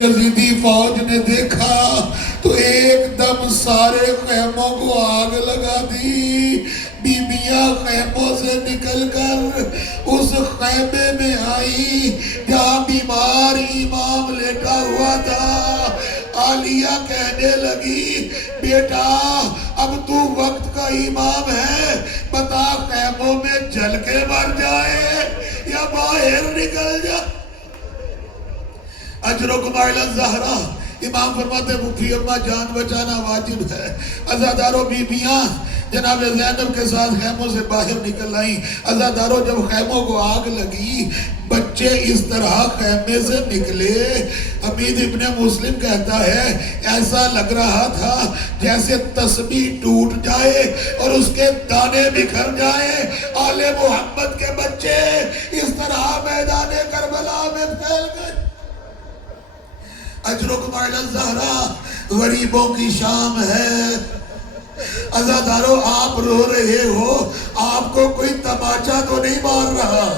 یزیدی فوج نے دیکھا تو ایک دم سارے خیموں کو آگ لگا دی۔ بیبیاں خیموں سے نکل کر اس خیمے میں آئی جہاں بیمار امام لیٹا ہوا تھا۔ عالیہ کہنے لگی بیٹا اب تو وقت کا امام ہے، بتا خیموں میں جل کے مر جائے یا باہر نکل جائے۔ اجرکم علی الزہرا، امام فرماتے ہیں مفتی اماں جان بچانا واجب ہے۔ عزاداروں بیبیاں جناب زینب کے ساتھ خیموں سے باہر نکل آئیں۔ عزاداروں جب خیموں کو آگ لگی بچے اس طرح خیمے سے نکلے، حمید ابن مسلم کہتا ہے ایسا لگ رہا تھا جیسے تسبیح ٹوٹ جائے اور اس کے دانے بکھر جائیں۔ آل محمد کے بچے اس طرح میدان کربلا میں پھیل گئے۔ اجرکم علی الزہرا، غریبوں کی شام ہے۔ عزاداروں آپ رو رہے ہو، آپ کو کوئی تماچا تو نہیں مار رہا۔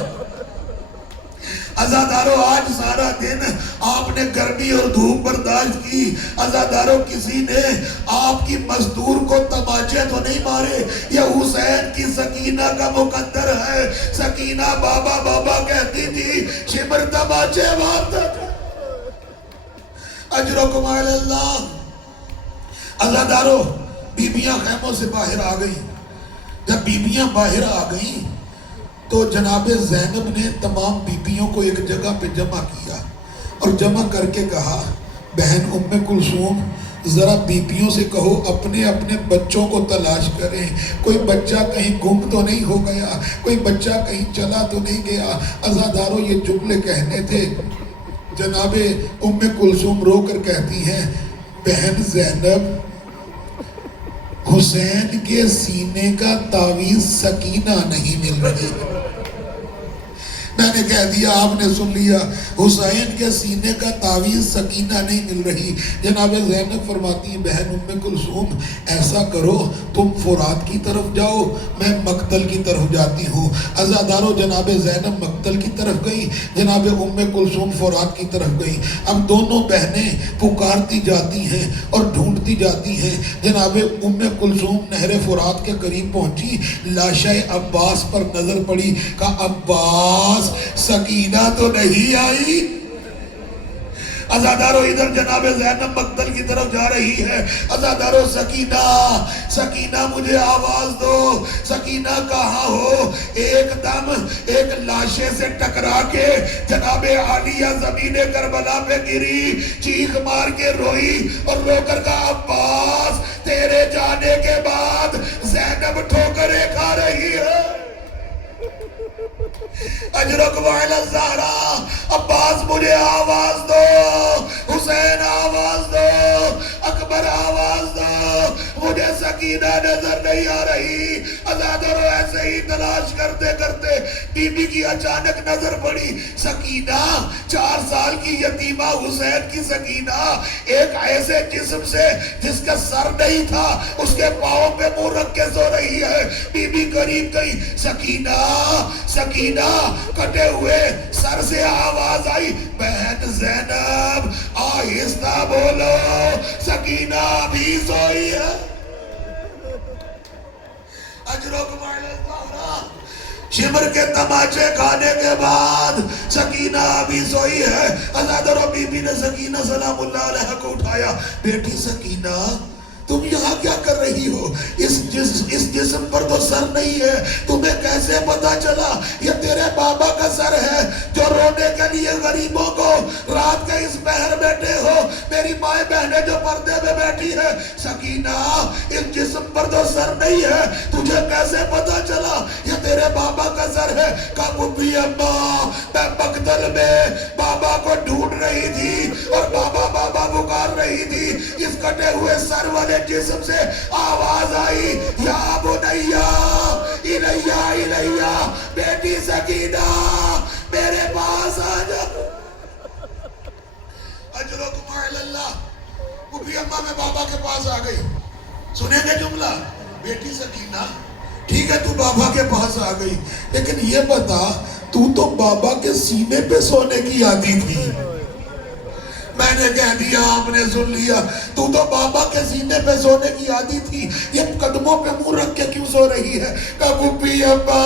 عزاداروں آج سارا دن آپ نے گرمی اور دھوپ برداشت کی۔ عزاداروں کسی نے آپ کی مزدور کو تماچے تو نہیں مارے۔ یہ حسین کی سکینہ کا مقدر ہے، سکینہ بابا بابا کہتی تھی، شمر تماچے مارتا تھا۔ اجرکم علی اللہ۔ عزاداروں بیبیاں خیموں سے باہر آ گئیں۔ جب بیبیاں باہر آ گئیں تو جناب زینب نے تمام بیبیوں کو ایک جگہ پہ جمع کیا اور جمع کر کے کہا بہن ام کلثوم ذرا بیبیوں سے کہو اپنے اپنے بچوں کو تلاش کریں، کوئی بچہ کہیں گم تو نہیں ہو گیا، کوئی بچہ کہیں چلا تو نہیں گیا۔ عزاداروں یہ جملے کہنے تھے، جناب ام کلثوم رو کر کہتی ہیں بہن زینب حسین کے سینے کا تعویذ سکینہ نہیں مل رہی۔ میں نے کہہ دیا آپ نے سن لیا، حسین کے سینے کا تعویذ سکینہ نہیں مل رہی۔ جناب زینب فرماتی ہیں بہن ام کلثوم ایسا کرو تم فرات کی طرف جاؤ، میں مقتل کی طرف جاتی ہوں۔ عزاداروں جناب زینب مقتل کی طرف گئی، جناب ام کلثوم فرات کی طرف گئی۔ اب دونوں بہنیں پکارتی جاتی ہیں اور ڈھونڈتی جاتی ہیں۔ جناب ام کلثوم نہر فرات کے قریب پہنچی، لاشہ عباس پر نظر پڑی، کہا عباس سکینہ تو نہیں آئی۔ عزاداروں ادھر جناب زینب مقتل کی طرف جا رہی ہے۔ عزاداروں سکینہ سکینہ مجھے آواز دو، سکینہ کہاں ہو؟ ایک دم ایک لاشے سے ٹکرا کے جناب عالیہ زمین کربلا پہ گری، چیخ مار کے روئی اور رو کر کہا عباس تیرے جانے کے بعد زینب ٹھوکریں کھا رہی ہے۔ اجرکم علی الزہرا، عباس مجھے آواز دو، حسین آواز دو، اکبر آواز دو، مجھے سکینہ نظر نہیں آ رہی۔ عزاداروں ایسے ہی تلاش کرتے کرتے بی بی کی اچانک نظر پڑی، سکینہ 4 سال کی یتیمہ حسین کی سکینہ ایک ایسے جسم سے جس کا سر نہیں تھا اس کے پاؤں پہ منہ رکھ کے سو رہی ہے۔ بی بی قریب گئی، سکینہ سکینہ، کٹے ہوئے سر سے آواز آئی بہن زینب آہستہ بولو، سکینہ بھی سوئی ہے۔ اجرکم علی الزہرا، شمر کے تماچے کھانے کے بعد سکینہ بھی سوئی ہے۔ عزاداروں بی بی نے سکینہ سلام اللہ علیہ کو اٹھایا، بیٹی سکینہ تم یہاں کیا کر رہی ہو؟ اس جسم پر تو سر نہیں ہے، تمہیں کیسے پتا چلا؟ یہ تیرے بابا کا سر ہے جو رونے کے لیے غریبوں کو رات کے اس پہر بیٹھے ہو، میری مائیں بہنیں جو پردے میں بیٹھی ہے۔ سکینہ اس جسم پر تو سر نہیں ہے، تجھے کیسے پتا چلا یہ تیرے بابا کا سر ہے؟ کہا مفتی اماں میں مقتل میں بابا کو ڈھونڈ رہی تھی اور بابا بابا پکار رہی تھی، اس کٹے ہوئے سر والے جسم سے آواز آئی یا بنیا الیہ الیہ، بیٹی سکینہ میرے پاس آ جا۔ اجرکم علی اللہ، مفتی اماں میں بابا کے پاس آ گئی۔ سنیں گے جملہ، بیٹی سکینہ ٹھیک ہے تو بابا کے پاس آ گئی، لیکن یہ بتا تو بابا کے سینے پہ سونے کی عادی تھی، میں نے کہہ دیا آپ نے سن لیا، تو بابا کے سینے پہ سونے کی عادی تھی، یہ قدموں پہ منہ رکھ کے کیوں سو رہی ہے؟ کہا پھوپھی ابا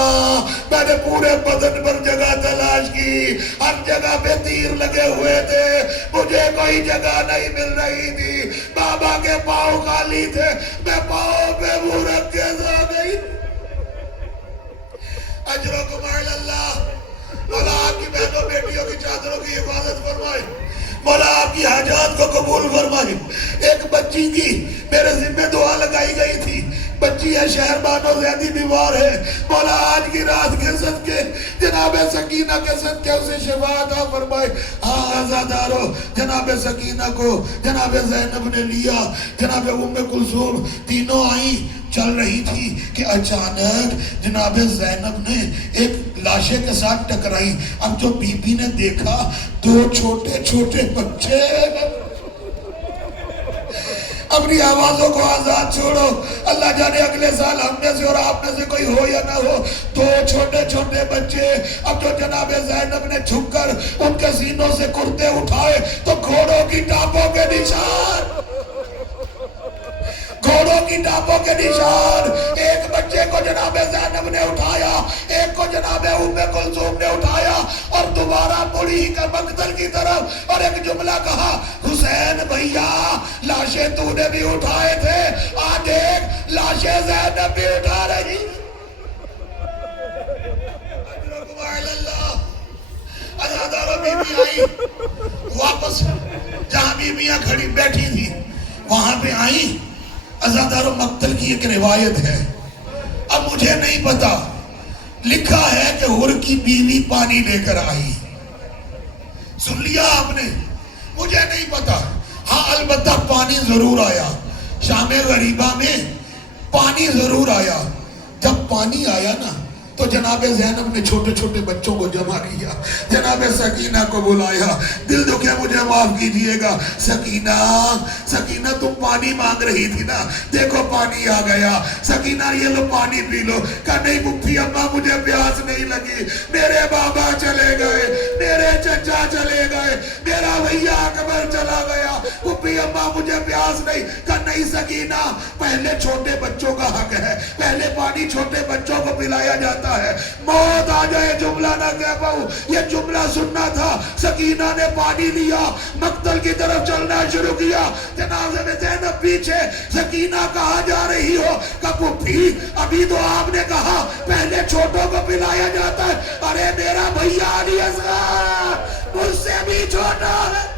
میں نے پورے بدن پر جگہ تلاش کی، ہر جگہ پہ تیر لگے ہوئے تھے، مجھے کوئی جگہ نہیں مل رہی تھی، بابا کے پاؤں خالی تھے، میں پاؤں پہ منہ رکھ کے سو گئی۔ اجرکم علی اللہ، مولا آپ کی بہنوں بیٹیوں کی چادروں کی حفاظت فرمائے، مولا آپ کی حاجات کو قبول فرمائے۔ ایک بچی کی میرے ذمہ دعا لگائی گئی تھی، بچی ہے شہر بانو زیادی بیمار ہے، مولا آج کی رات کے صدقے جناب سکینہ کے صدقے اسے شفا عطا فرمائے۔ ہاں عزادارو، جناب سکینہ کو جناب زینب نے لیا، جناب ام کلثوم تینوں آئیں، چل رہی تھی کہ اچانک جناب زینب نے ایک لاشے کے ساتھ ٹکرائی۔ اب جو بی بی نے دیکھا دو چھوٹے چھوٹے بچے، اپنی آوازوں کو آزاد چھوڑو، اللہ جانے اگلے سال ہم میں سے اور آپ میں سے کوئی ہو یا نہ ہو، دو چھوٹے چھوٹے بچے۔ اب جو جناب زینب نے جھک کر ان کے سینوں سے کرتے اٹھائے تو گھوڑوں کی ٹاپوں کے نشان، گھوڑوں کی ٹاپوں کے نشان۔ ایک بچے کو جناب زینب نے اٹھایا، ایک کو جناب ام کلثوم نے اٹھایا اور دوبارہ مڑی کا مقتل کی طرف، اور ایک جملہ کہا، حسین بھیا لاشیں تو نے بھی اٹھائے تھے، آج ایک لاشیں زینب بھی اٹھا رہی۔ عزادارو بی بی آئی واپس، جہاں بی بیاں کھڑی بیٹھی تھی وہاں پہ آئی۔ عزادارو مقتل کی ایک روایت ہے، اب مجھے نہیں پتا، لکھا ہے کہ حر کی بیوی پانی لے کر آئی، سن لیا آپ نے؟ مجھے نہیں پتا، ہاں البتہ پانی ضرور آیا، شام غریبہ میں پانی ضرور آیا۔ جب پانی آیا نا تو جناب زینب نے چھوٹے چھوٹے بچوں کو جمع کیا، جناب سکینہ کو بلایا، دل دکھے مجھے معاف کیجئے گا، سکینہ سکینہ تم پانی مانگ رہی تھی نا، دیکھو پانی آ گیا، سکینہ یہ لو پانی پی لو۔ کہا نہیں پھوپھی اماں مجھے پیاس نہیں لگی، میرے بابا چلے گئے، میرے چچا چلے گئے، میرا بھیا اکبر چلا گیا، پھوپھی اماں مجھے پیاس نہیں۔ کہا نہیں سکینہ پہلے چھوٹے بچوں کا حق ہے، پہلے پانی چھوٹے بچوں کو پلایا جاتا ہے، موت آ جائے جملہ نہ کہہ پاؤں، یہ جملہ سننا تھا۔ سکینہ نے پانی لیا، مقتل کی طرف چلنا شروع کیا، جنازے میں زینب پیچھے، سکینہ کہاں جا رہی ہو؟ کہا پھوپھی ابھی تو آپ نے کہا پہلے چھوٹوں کو پلایا جاتا ہے، ارے میرا بھیا علی اصغر مجھ سے بھی چھوٹا ہے۔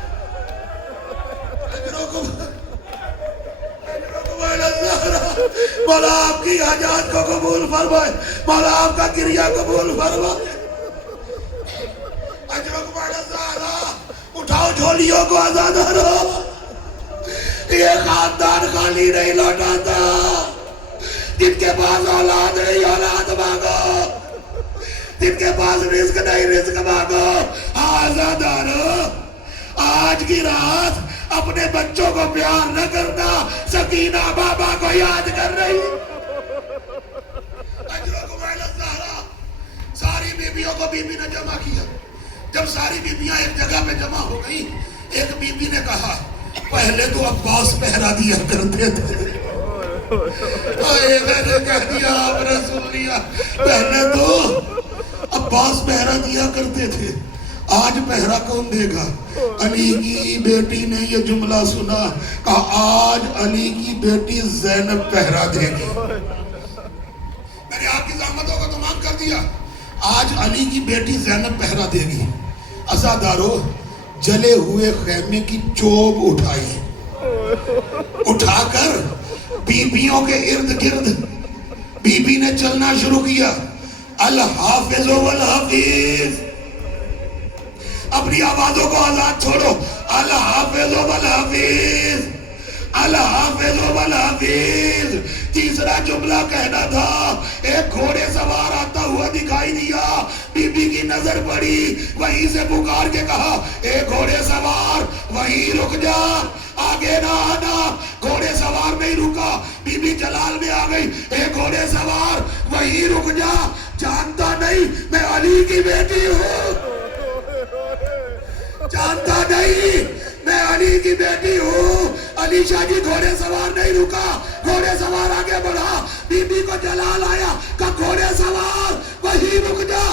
مولا آپ کی حاجات کو قبول فرمائے، مولا آپ کا گریہ قبول فرمائے۔ اجرکم علی الزہرا، اٹھاؤ جھولیوں کو عزادارو، یہ خاندان خالی نہیں لوٹاتا، جن کے پاس اولاد نہیں اولاد مانگو، جن کے پاس رزق نہیں رزق مانگو۔ عزادارو آج کی رات اپنے بچوں کو پیار نہ کرنا، سکینہ بابا کو یاد کر رہی۔ اجرکم علی الزہرا، ساری بیویوں کو بی بی نے جمع کیا۔ جب ساری بیویاں ایک جگہ پہ جمع ہو گئی، ایک بی بی نے کہا پہلے تو عباس پہرا دیا کرتے تھے۔ میں نے کہہ دیا آپ نے سن لیا، پہلے تو عباس پہرا دیا کرتے تھے، آج پہرا کون دے گا؟ علی کی بیٹی نے یہ جملہ سنا، کہا آج علی کی بیٹی زینب پہرا دے گی۔ میں نے آپ کی زحمتوں کو تمام کر دیا، آج علی کی بیٹی زینب پہرا دے گی۔ عزادارو جلے ہوئے خیمے کی چوب اٹھائی، اٹھا کر بیبیوں کے ارد گرد بی بی نے چلنا شروع کیا، الحافظ والحفیظ، اپنی آوازوں کو آزاد چھوڑو، الحافظ والحفیظ، الحافظ والحفیظ۔ تیسرا جملہ کہنا تھا، ایک گھوڑے سوار آتا ہوا دکھائی دیا، بی بی کی نظر پڑی، وہیں سے پکار کے کہا اے گھوڑے سوار وہیں رک جا، آگے نہ آنا۔ گھوڑے سوار نہیں رکا، بی بی جلال میں آ گئی، اے گھوڑے سوار وہیں رک جا، جانتا نہیں میں علی کی بیٹی ہوں، جانتا نہیں میں کی بیٹی ہوں. علیشا جی گھوڑے سوار نہیں رکا, گھوڑے سوار آگے بڑھا, بی بی کو جلال آیا کہ گھوڑے سوار وہی رک جا